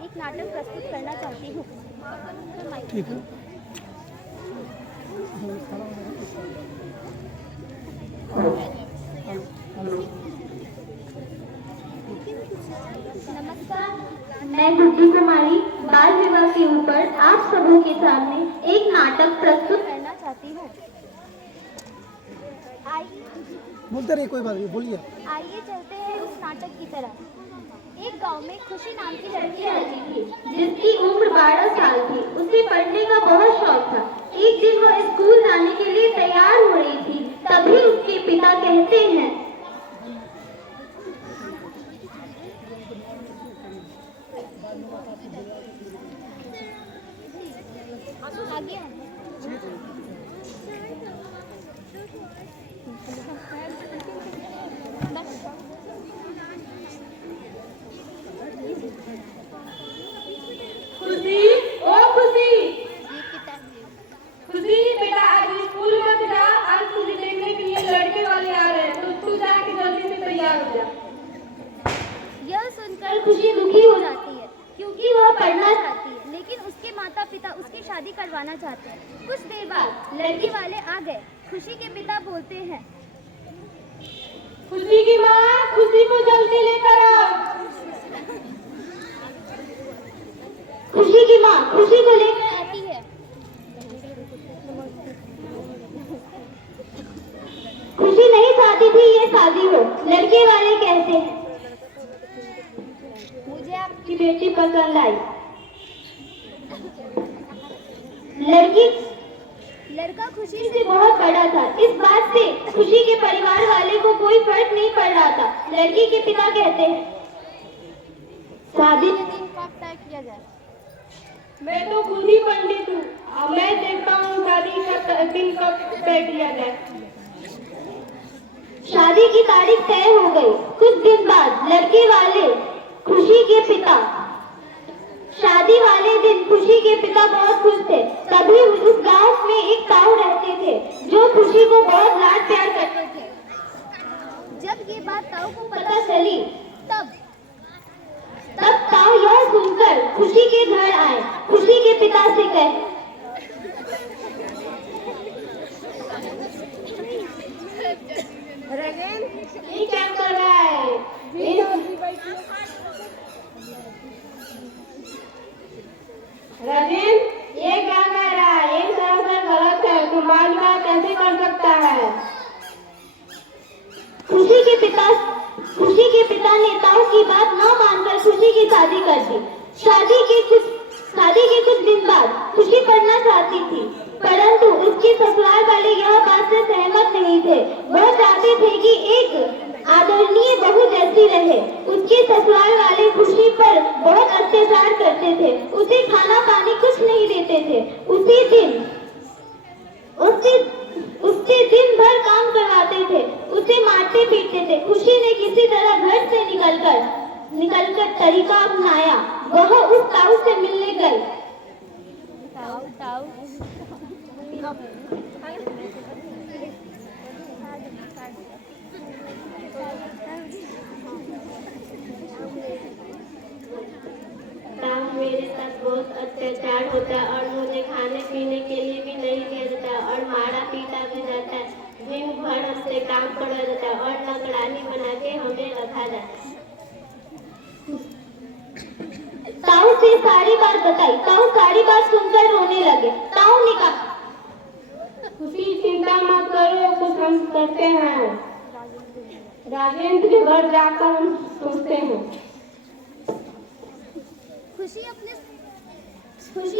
एक नाटक प्रस्तुत करना चाहती हूँ। ठीक है। नमस्कार, मैं गुड्डी कुमारी बाल विवाह के ऊपर आप सबों के सामने एक नाटक प्रस्तुत करना चाहती हूँ। बोलते रहिए, कोई बात नहीं, बोलिए। आइए चलते हैं उस नाटक की तरफ। एक गांव में खुशी नाम की लड़की रहती थी, जिसकी उम्र 12 साल थी। उसे पढ़ने का बहुत शौक था। एक दिन वह स्कूल जाने के लिए तैयार हो रही थी, तभी उसके पिता कहते हैं, आगे खुशी, ओ खुशी, खुशी बेटा आज स्कूल मत जा। आज तुझे देखने के लिए लड़के वाले आ रहे हैं, तो तू जाके जल्दी से तैयार हो जा। यह सुनकर खुशी दुखी हो जाती है, क्योंकि वह पढ़ना चाहती है, लेकिन उसके माता पिता उसकी शादी करवाना चाहते हैं। कुछ देर बाद लड़की वाले आ गए। खुशी के पिता बोलते हैं, खुशी की माँ, खुशी को जल्दी लेकर आओ। खुशी की माँ खुशी को लेकर आती है। खुशी नहीं चाहती थी ये शादी हो। लड़के वाले कहते हैं, मुझे आपकी बेटी पसंद आई। लड़का खुशी से बहुत बड़ा था। इस बात से खुशी के परिवार वाले को कोई फर्क नहीं पड़ रहा था। लड़की के पिता कहते हैं, शादी के दिन कब तय किया जाए? मैं तो खुद ही पंडित हूँ, अब मैं देखता हूँ शादी का दिन कब तय किया जाए। शादी की तारीख तय हो गई। कुछ दिन बाद लड़के वाले खुशी के पिता शादी वाले दिन खुशी के पिता बहुत खुश थे। तभी उस गांव में एक ताऊ रहते थे, जो खुशी को बहुत लाड प्यार करते थे। जब ये बात ताऊ को पता चली, तब ताऊ यह सुनकर खुशी के घर आए। खुशी के पिता से कहे, ये क्या कर रहा है? राजेन, ये क्या कर रहा है? ये सरासर गलत है। तू बाल विवाह कैसे कर सकता है? खुशी के पिता ने ताऊ की बात न मानकर खुशी की शादी कर दी। शादी के कुछ दिन बाद खुशी पढ़ना चाहती थी, परंतु उसके ससुराल वाले यह बात से सहमत नहीं थे। वह चाहते थे कि एक आदरणीय बहू जैसी रहे। उसके ससुराल वाले खुशी पर बहुत अत्याचार करते थे, उसे खाना पानी कुछ नहीं देते थे। उससे दिन भर काम करवाते थे, उसे मारते पीटते थे। खुशी ने किसी तरह घर से निकलकर तरीका अपनाया। वह उस ताऊ से मिलने गई। मेरे साथ बहुत अत्याचार होता है और मुझे खाने पीने के लिए भी नहीं दिया जाता और मारा पीटा भी जाता है। दिन भर हमसे काम पड़ा जाता है और नौकरानी बना के हमें रखा जाता है। ताऊ से सारी बात बताई। ताऊ सारी बात सुनकर रोने लगे। ताऊ ने कहा, खुशी चिंता मत करो, कुछ हम करते हैं। राजेंद्र के घर जाकर हम सोचते हैं। खुशी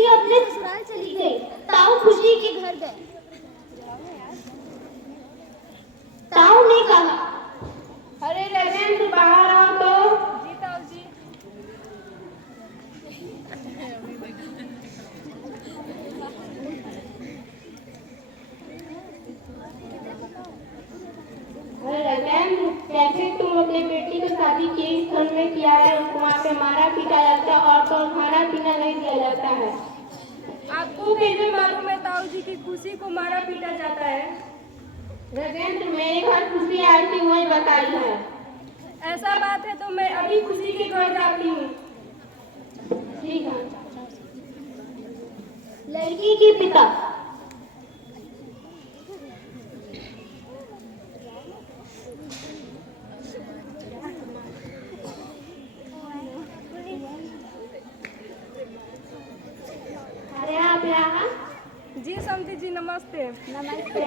अपने ससुराल चली गई। ताऊ खुशी के घर गए। ताऊ ने कहा, अरे राजेंद्र बाहर आओ तो। जी ताऊ जी। अरे राजेंद्र, कैसे तुम अपने बेटी की शादी किस घर में किया है? वहाँ पे मारा पीटा जाता है और तो खाना पीना नहीं दिया जाता है। आपको कैसे मालूम है ताऊ जी की खुशी को मारा पीटा जाता है? राजेंद्र, मेरे घर खुशी आई थी, वही बताई है। ऐसा बात है तो मैं अभी खुशी के घर जाती हूँ। के पिता। अरे आप यहाँ जी समधी जी नमस्ते। नमस्ते।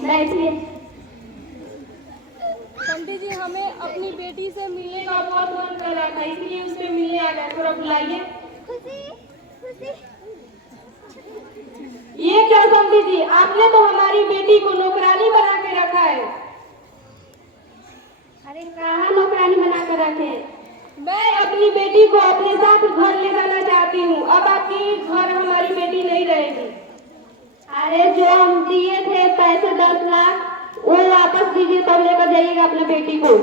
बैठिए। समधी जी हमें अपनी बेटी से मिलने का बहुत मन कर रहा था, इसलिए उससे मिलने आ गए। थोड़ा बुलाइए। ये क्या समझी जी, आपने तो हमारी बेटी को नौकरानी बना के रखा है। अरे कहाँ नौकरानी बना कर रखे? मैं अपनी बेटी को अपने साथ घर ले जाना चाहती हूँ। अब आपकी घर हमारी बेटी नहीं रहेगी। अरे जो हम दिए थे पैसे 10 लाख वो वापस दीजिए, तब लेकर जाइएगा अपने बेटी को।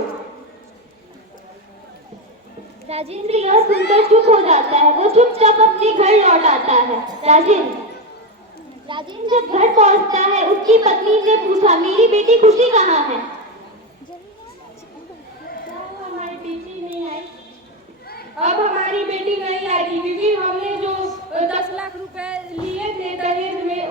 राजेंद्र यह सुनकर चुप हो जाता है। वो चुपचाप अपने घर लौट आता है। राजेंद्र जब घर पहुंचता है उसकी पत्नी ने पूछा, मेरी बेटी खुशी कहाँ है? हमारी बेटी नहीं आई। अब हमारी बेटी नहीं आएगी क्योंकि हमने जो 10 लाख रुपए लिए थे दहेज में,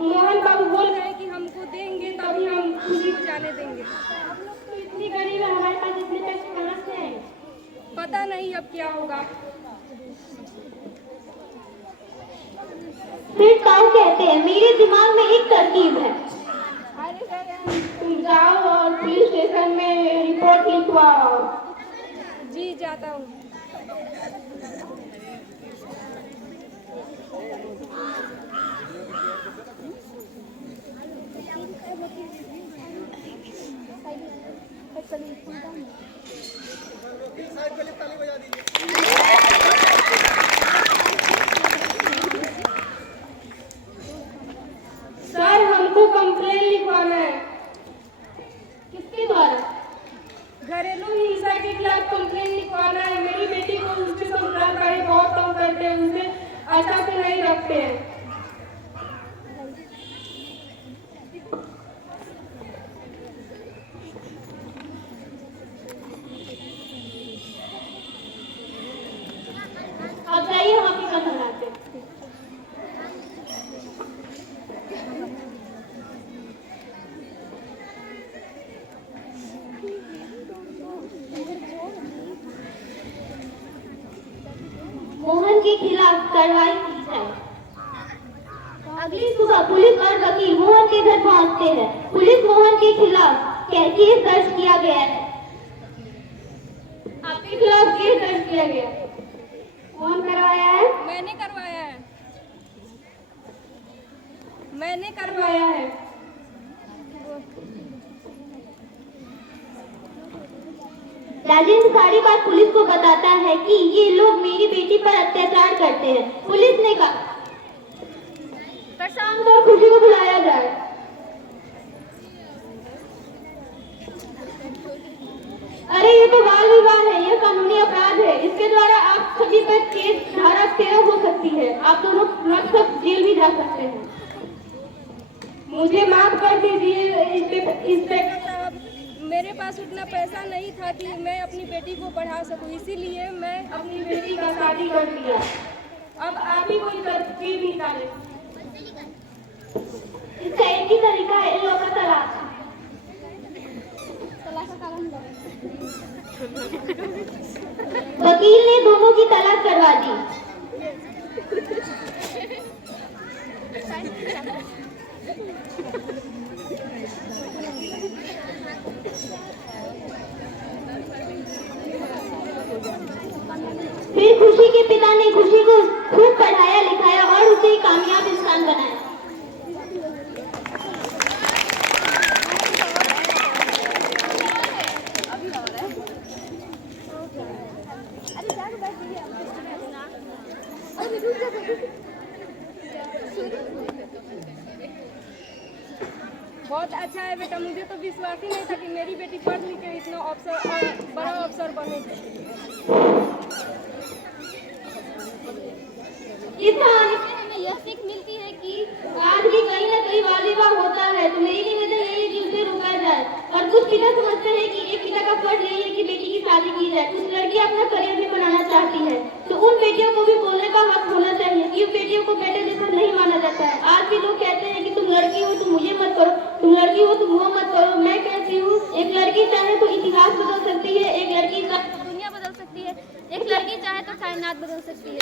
मोहन बाबू बोल गए कि हमको देंगे तभी हम खुशी को जाने देंगे। हम लोग तो इतनी गरीब है, हमारे पास इतने पैसे कहाँ से आए? पता नहीं अब क्या होगा। फिर ताऊ कहते हैं, मेरे दिमाग में एक तरकीब है। तुम जाओ और पुलिस स्टेशन में रिपोर्ट लिखवाओ। जी जाता हूँ। सर हमको कंप्लेन लिखवाना है। किसके द्वारा? घरेलू हिंसा के खिलाफ कंप्लेन लिखवाना है। मेरी बेटी को उसके ससुराल बहुत तंग करते हैं, उसे अच्छा से नहीं रखते हैं। अब जाइए, हम आपकी कथन आते हैं। मोहन के खिलाफ कार्रवाई की जाए। अगली सुबह पुलिस और वकील मोहन के घर पहुंचते हैं। पुलिस मोहन के खिलाफ केस दर्ज किया गया है। आपके खिलाफ केस दर्ज किया गया। कौन करवाया है? मैंने करवाया है। मैंने करवाया है। राजेंद्र सारी बात पुलिस को बताता है कि ये लोग मेरी बेटी पर अत्याचार करते हैं। पुलिस ने कहा प्रशांत और खुशी को बुलाया जाए। अरे ये तो बाल विवाह है, ये कानूनी अपराध है। इसके द्वारा आप सभी पर केस धारा 13 हो सकती है। आप दोनों मतलब जेल भी जा सकते हैं। मुझे माफ कर दीजिए इंस्पेक्टर साहब। मेरे पास उतना पैसा नहीं था कि मैं अपनी बेटी को पढ़ा सकूं, इसीलिए मैं अपनी बेटी का शादी कर दिया। अब आप ही कोई तरकीब निकालें। इसका एक ही तरीका है, इन लोगों का तलाक। वकील ने दोनों की तलाक करवा दी। फिर खुशी के पिता ने खुशी को खूब पढ़ाया लिखाया और उसे कामयाब इंसान बनाया। बहुत अच्छा है बेटा। मुझे तो विश्वास ही नहीं था कि मेरी बेटी पढ़ लिख के इतना अफसर बड़ा अफसर बनेगी। इस कहानी से हमें यह सीख मिलती है कि आज भी कहीं ना कहीं वाद विवाद होता है, तो मेरी निवेदन यही है कि उसे रोका जाए। और कुछ पिता समझते हैं कि एक पिता का फर्ज नहीं है कि बेटी की शादी की जाए। कुछ लड़कियां अपना करियर भी बनाना चाहती है, तो उन बेटियों को भी बोलने का हक होना चाहिए कि बेटियों को बेटे जैसा नहीं माना जाता है। आज भी लोग कहते हैं कि तुम लड़की हो तुम मुझे मत करो, तुम लड़की हो तुम वो मत करो। मैं कहती हूँ एक लड़की चाहे तो इतिहास बदल सकती है, एक लड़की का दुनिया बदल सकती है, एक लड़की चाहे तो कायनात बदल सकती है।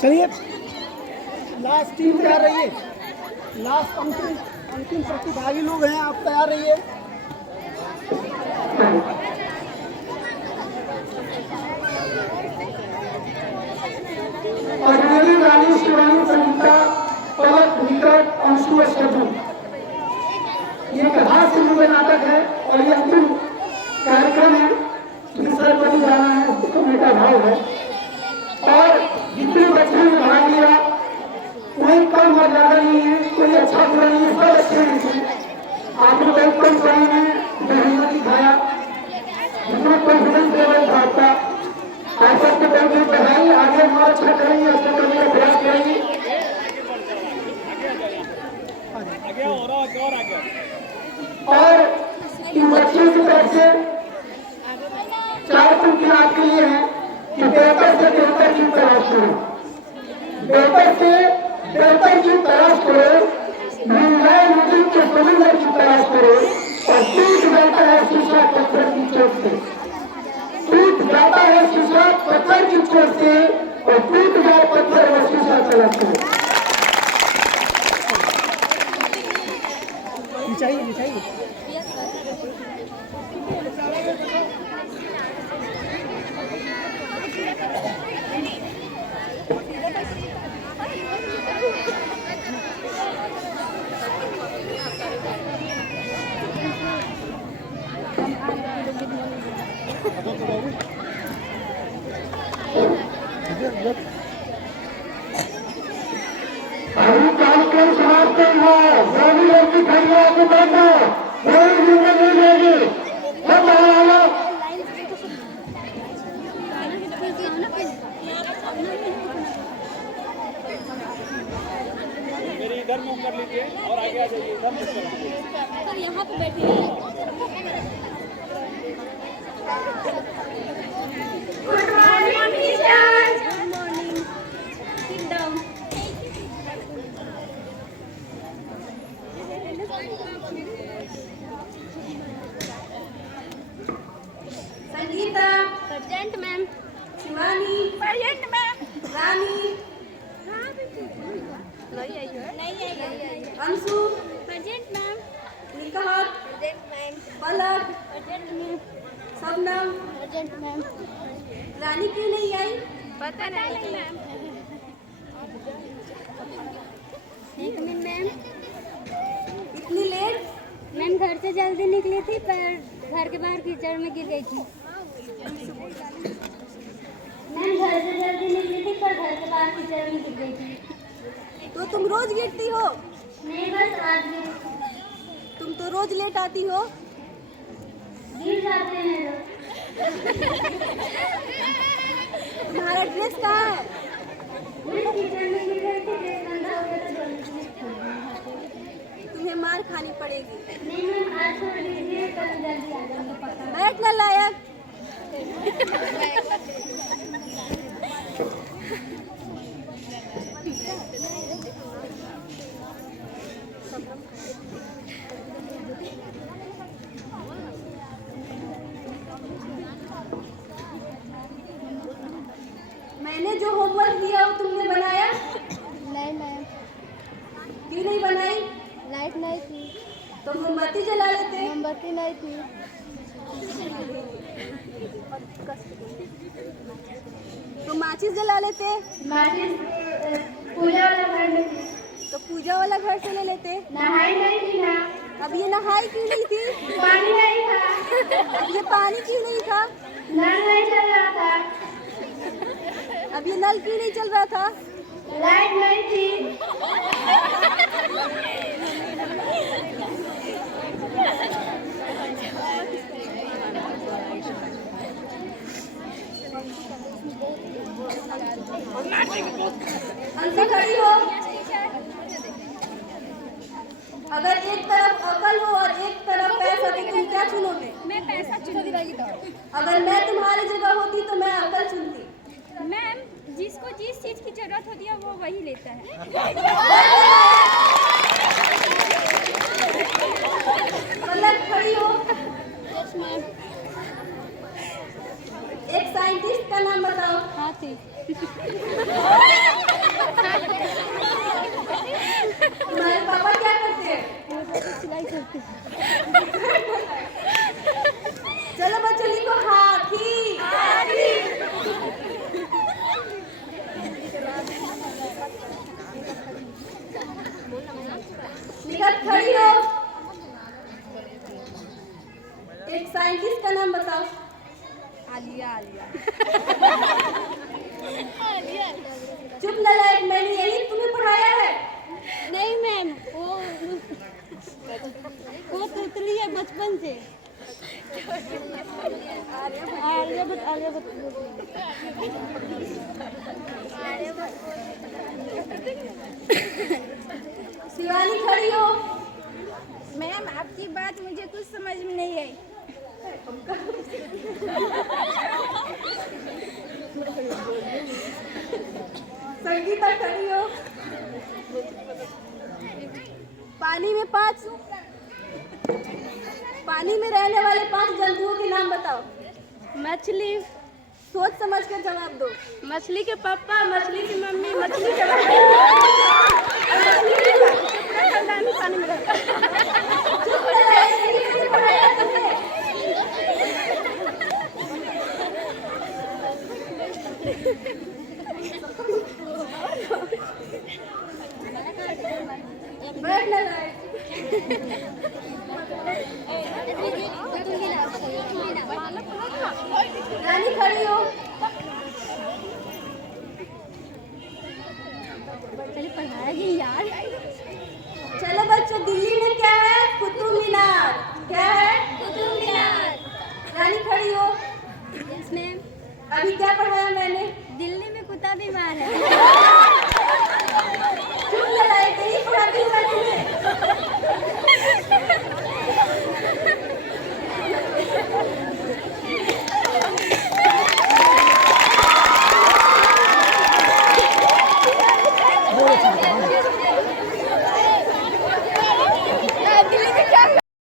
चलिए लास्ट टीम तैयार रहिए। लास्ट अंतिम प्रतिभागी लोग हैं, आप तैयार रहिए। अजमेरी रानी शिवानी संगीता पलक विकट अंशु स्टू ये एक हास्य मूल्य नाटक है और ये अंतिम कार्यक्रम है। दूसरा बनी जाना है उसको मेरा भाव है और जितने बच्चों ने भाग लिया कोई कम और ज्यादा नहीं है, कोई अच्छा बुरा नहीं है, सब अच्छे हैं। आपने बहुत कम समय में मेहनत दिखाया, जितना कॉन्फिडेंस लेवल था आपका, आप सबको बहुत बहुत बधाई। आगे और अच्छा करेंगे, अच्छा करने का प्रयास करेंगे। और इन बच्चों की तरफ से 4 पंक्ति आपके लिए है कि बेहतर से बेहतर की तलाश करो, बेहतर से बेहतर की तलाश करो, महंगाई नदी के समुद्र की तलाश करो और टूट जाता है शीशा पत्थर की चोट से, टूट जाता है शीशा पत्थर की चोट से और टूट जाए पत्थर और शीशा तलाश करो। चाहिए अभी कार्यक्रम समाप्त है, सभी लोग दिखाइए आगे बढ़ना, कोई भी नहीं रहेगी, सब आना। मेरी इधर मुंह कर लीजिए और आगे आ जाइए, इधर मुंह कर लीजिए। सर यहाँ पे बैठिए। Good morning teacher. Good morning, sit down. Sangeeta, present ma'am. Shivani, present ma'am. Rani, नहीं आई। Anshu, present ma'am. Nikhat, present ma'am. Palak, present ma'am. Shabnam, present ma'am. Rani क्यों नहीं आई? पता नहीं मैम। एक मिनट मैम। इतनी लेट? मैम घर से जल्दी निकली थी पर घर के बाहर कीचड़ में गिर गई थी। मैम घर से जल्दी निकली थी पर घर के बाहर कीचड़ में गिर गई थी। तो तुम रोज गिरती हो? नहीं बस आज भी तुम तो रोज लेट आती हो। गिर जाते हैं लोग। तुम्हारा ड्रेस कहाँ है? मैं कीचड़ में गिर गई थी, ड्रेस गंदा हो गया था, जल्दी से छोड़ दिया। तुम्हें मार खानी पड़ेगी। नहीं मैम आज छोड़ दीजिए, कल जल्दी आ जाऊंगी पक्का। बैठ ना लायक। मैंने जो होमवर्क दिया वो तुमने बनाया? नहीं मैम, क्यों नहीं बनाई? लाइट नहीं थी, तो मोमबत्ती जला लेते। मोमबत्ती नहीं थी। तो माचिस जला लेते। माचिस पूजा वाला घर में थी। तो पूजा वाला घर से ले लेते। नहाई नहीं थी ना, अब ये नहाई क्यों नहीं थी? पानी नहीं था, अब ये पानी क्यों नहीं था? नल नहीं चल रहा था, अब ये नल क्यों नहीं चल रहा था? लाइट नहीं थी। अंशी खड़ी हो। अगर एक तरफ अकल हो और एक तरफ पैसा तो तुम क्या चुनोगे? मैं पैसा चुनूंगी। अगर मैं तुम्हारी जगह होती तो मैं अकल चुनती। मैम, जिसको जिस चीज की जरूरत होती है वो वही लेता है। पलट खड़ी हो। एक साइंटिस्ट का नाम बताओ। हाथी। तुम्हारे पापा क्या करते हैं? सिलाई करते। चलो बच्चों लिखो हाथी। निकट खड़ी हो। एक साइंटिस्ट का नाम बताओ। आलिया। चुप नलायक, मैंने यही तुम्हें पढ़ाया है। नहीं मैम, वो तितली है बचपन से। आर्यभट्ट। शिवानी खड़ी हो। मैम, आपकी बात मुझे कुछ समझ में नहीं आई। संगीता खड़ी हो। पानी में रहने वाले 5 जंतुओं के नाम बताओ। मछली। सोच समझ कर जवाब दो। मछली के पापा, मछली की मम्मी, मछली के पानी में रहता है। चुप रहो, यही मैंने पढ़ाया तुमने। बैठ ले रानी खड़ी हो। पढ़ाएगी यार। चलो बच्चों, दिल्ली में क्या है? कुतुब मीनार। क्या है? कुतुब मीनार। रानी खड़ी हो। Yes ma'am. अभी क्या पढ़ाया मैंने? दिल्ली में कुत्ता बीमार है। चुप लड़ाई, यही पढ़ाती हूँ मैं तुम्हें।